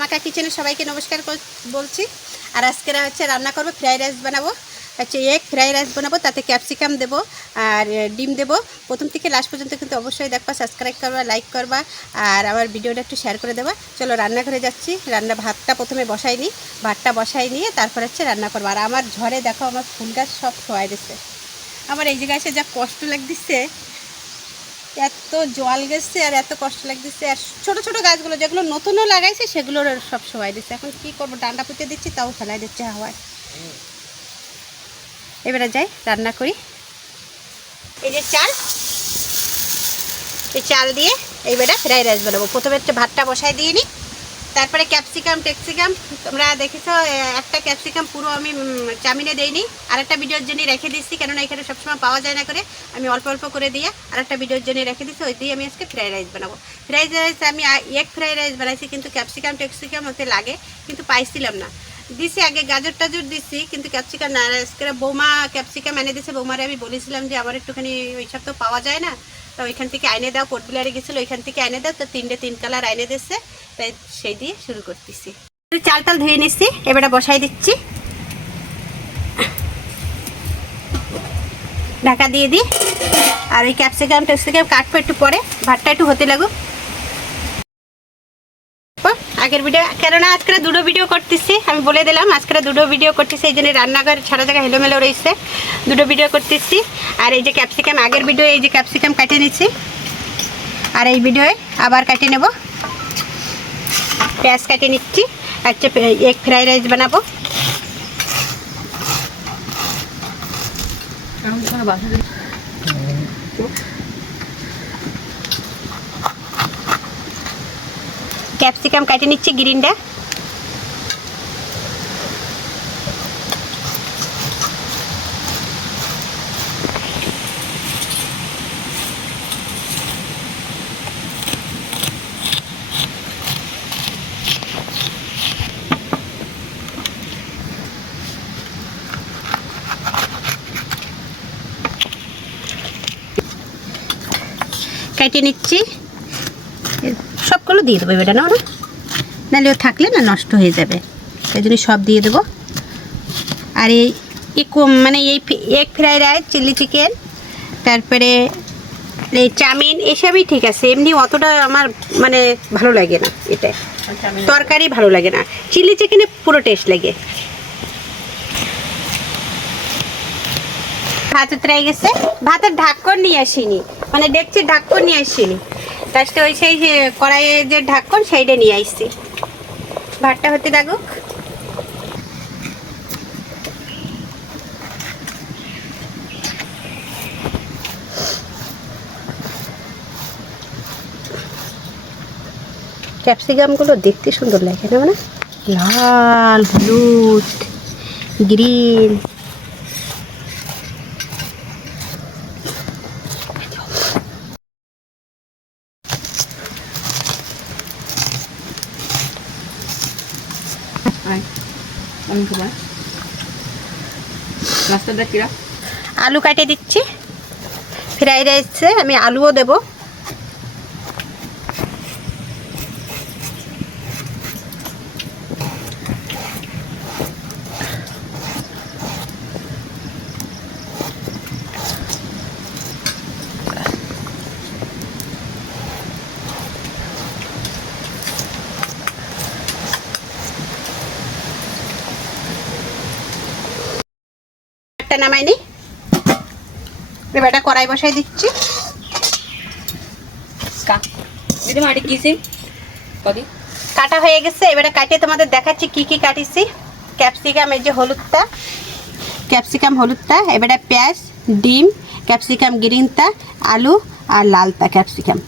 তামাকা কিচেনে সবাইকে নমস্কার কর- বলছি। আর আজকে হচ্ছে রান্না করব ফ্রাইড রাইস বানাবো। হচ্ছে এগ ফ্রাইড রাইস বানাবো, তাতে ক্যাপসিকাম দেবো, আর ডিম দেবো। প্রথম থেকে লাস্ট পর্যন্ত কিন্তু অবশ্যই দেখবা সাবস্ক্রাইব করবা লাইক করবা, আর আমার ভিডিওটা একটু শেয়ার করে দেবা। চলো রান্নাঘরে যাচ্ছি। রান্না ভাতটা প্রথমে বসাই নিই ভাতটা বসাই নিয়ে তারপর হচ্ছে রান্না করব। আর আমার ঝড়ে দেখো আমার ফুল গাছ সব শোয়াই দিচ্ছে আমার এই জায়গায় এসে যা কষ্ট লাগতেছে এত জল গেছে আর এত কষ্ট লাগতেছে। আর ছোট ছোট গাছগুলো যেগুলো নতুনও লাগাইছে, সেগুলোর সব সময় দিচ্ছে এখন কি করব? ডান্ডা পুঁতে দিচ্ছি, তাও ফেলাই দিচ্ছে হাওয়ায়। এবারে যাই, রান্না করি। এই যে চাল। এই চাল দিয়ে এইবারে ফ্রাইড রাইস বানাবো। প্রথমে একটু ভাতটা বসাই দিয়ে নিই তারপরে ক্যাপসিকাম ট্যাক্সিকাম তোমরা দেখেছ একটা ক্যাপসিকাম পুরো আমি চামিনে দেইনি। আর একটা ভিডিওর জন্য রেখে দিচ্ছি, কেননা এখানে সবসময় পাওয়া যায় না করে। আমি অল্প অল্প করে দিয়ে আরেকটা ভিডিওর জন্য রেখে দিচ্ছি ওই দিয়ে আমি আজকে ফ্রাইড রাইস বানাবো। ফ্রাইড রাইস আমি এক ফ্রাইড রাইস বানাইছি, কিন্তু ক্যাপসিকাম ট্যাপসিকাম হতে লাগে, কিন্তু পাইছিলাম না। দিছি, আগে গাজর টাজর দিছি, কিন্তু ক্যাপসিকাম না। আজকে বৌমা ক্যাপসিকাম এনে দিছে, বৌমারে আমি বলেছিলাম যে আমার একটুখানি ওইসব তো পাওয়া যায় না। তো ওইখান থেকে আইনে দাও কোটবিলারে গেছিল, ওইখান থেকে আইনে দাও, তো তিনটে তিন কালার আইনে দিচ্ছে তাই সেই দিয়ে শুরু করতেছি। চাল টাল ধুয়ে নিচ্ছি এবারে বসাই দিচ্ছি। ঢাকা দিয়ে দিই। আর ওই ক্যাপসিকাম ট্যাপসিকাম কাটবো একটু পরে, ভাতটা একটু হতে লাগুক। আগের ভিডিও কেননা আজকে দুটো ভিডিও করতেছি, আমি বলে দিলাম আজকে দুটো ভিডিও করতেছি, এই জন্য রান্নাঘর ছাড়া জায়গা হেলোমেলো রয়েছে। দুটো ভিডিও করতেছি, আর এই যে ক্যাপসিকাম আগের ভিডিও এই যে ক্যাপসিকাম কাটিয়ে নিচ্ছি আর এই ভিডিওয়ে আবার কাটিয়ে নেব। পেঁয়াজ কাটিয়ে নিচ্ছি আচ্ছা এগ ফ্রাইড রাইস বানাবো। ক্যাপসিকাম কাটিয়ে নিচ্ছি গ্রিনটা। কেটে নিচ্ছি। সবগুলো দিয়ে দেবো এবারে, না না নাহলে ও থাকলে না নষ্ট হয়ে যাবে। তাই জন্য সব দিয়ে দেবো। আর এই মানে এই egg fried rice chilli chicken তারপরে এই চাউমিন, এসবই ঠিক আছে। এমনি অতটা আমার মানে ভালো লাগে না এটা। তরকারি ভালো লাগে না। চিলি চিকেনে পুরো টেস্ট লাগে। ভাত উতরাই গেছে। ভাতের ঢাক্কন নিয়ে আসিনি। মানে দেখছি ঢাক্কন নিয়ে আসিনি। তার ওই সেই কড়াইয়ে যে ঢাক্কন সেইটা নিয়ে আসছি ভাতটা হতে লাগুক ক্যাপসিকামগুলো দেখতে সুন্দর লাগে না মানে লাল, হলুদ, গ্রিন। আলু কাটে দিচ্ছি। ফ্রাইড রাইসে আমি আলুও দেবো। একটা নামাই নি। এবার কড়াই বসাই দিচ্ছি। কাটা হয়ে গেছে এবারে কাটিয়ে তোমাদের দেখাচ্ছি কি কি কাটিছি। ক্যাপসিকাম এই যে হলুদটা। ক্যাপসিকাম হলুদটা এবারে পেঁয়াজ ডিম ক্যাপসিকাম গ্রিনটা আলু আর লালটা ক্যাপসিকাম।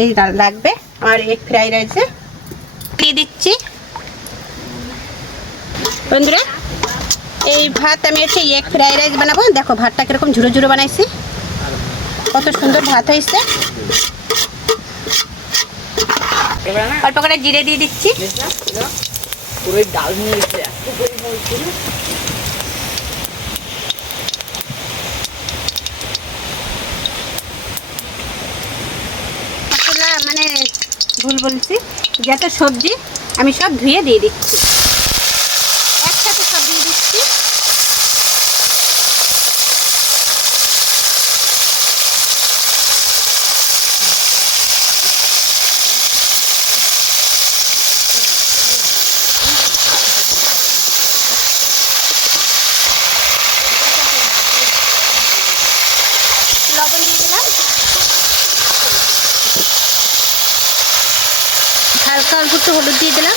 এই লাগবে আর এগ ফ্রাইড রাইসে। দিয়ে দিচ্ছি। বন্ধুরা এই ভাত আমি হচ্ছে এগ ফ্রাইড রাইস বানাবো। দেখো ভাতটা কীরকম ঝুড়ো ঝুড়ো বানাইছি। কত সুন্দর ভাত হয়েছে। অল্প করে জিরে দিয়ে দিচ্ছি। মানে ভুল বলছি। যত সবজি আমি সব ধুয়ে দিয়ে দিচ্ছি একসাথে সব দিয়ে দিচ্ছি লবণ দিয়ে দিলাম হালকা অল্প একটু হলুদ দিয়ে দিলাম।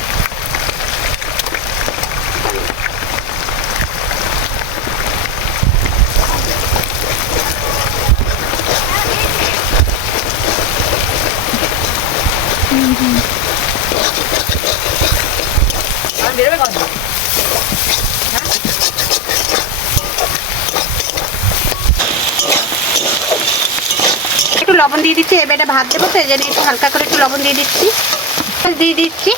একটু লবণ দিয়ে দিচ্ছি, এবার এটা ভাত দেবো তো, এই জন্য একটু হালকা করে একটু লবণ দিয়ে দিচ্ছি। দিয়ে দিচ্ছি।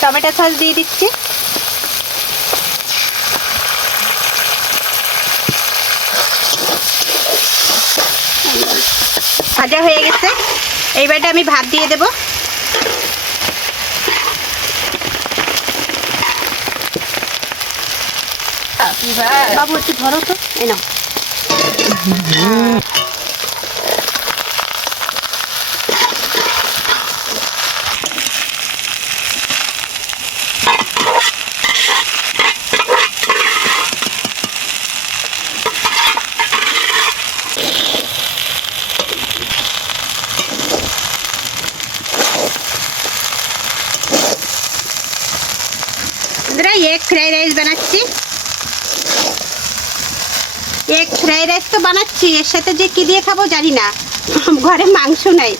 টমেটো সস দিয়ে দিচ্ছি। ভাজা হয়ে গেছে। এইবারটা আমি ভাত দিয়ে দেব। বাবু একটু ধরো তো। এই নাও। এগ ফ্রাইড রাইস বানাচ্ছি। এগ ফ্রাইড রাইস তো বানাচ্ছি, এর সাথে যে কি দিয়ে খাব জানি না। ঘরে মাংস নাই।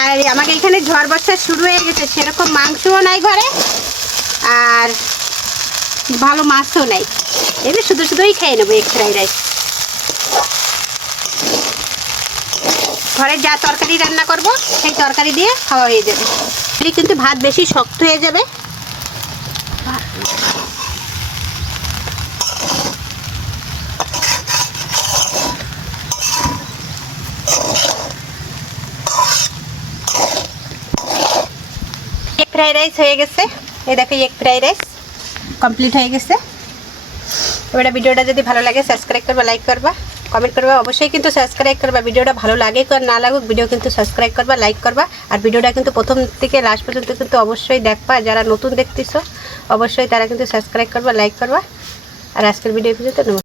আর আমাকে এখানে ঝড় বর্ষা শুরু হয়ে গেছে, সেরকম মাংসও নাই ঘরে। আর ভালো মাছও নাই। এমনি শুধু শুধুই খেয়ে নেব এগ ফ্রাইড রাইস ঘরে যা তরকারি রান্না করব, সেই তরকারি দিয়ে খাওয়া হয়ে যাবে। কিন্তু ভাত বেশি শক্ত হয়ে যাবে। ফ্রাইড রাইস হয়ে গেছে। এই দেখো এগ ফ্রাইড রাইস কমপ্লিট হয়ে গেছে। এবারে ভিডিওটা যদি ভালো লাগে, সাবস্ক্রাইব করবা, লাইক করবা, কমেন্ট করবা, অবশ্যই কিন্তু সাবস্ক্রাইব করবা। ভিডিওটা ভালো লাগে আর না লাগুক, ভিডিও কিন্তু সাবস্ক্রাইব করবা, লাইক করবা। আর ভিডিওটা কিন্তু প্রথম থেকে লাস্ট পর্যন্ত কিন্তু অবশ্যই দেখবা। যারা নতুন দেখতেছো, অবশ্যই তারা কিন্তু সাবস্ক্রাইব করবা, লাইক করবা। আর আজকের ভিডিও পর্যন্ত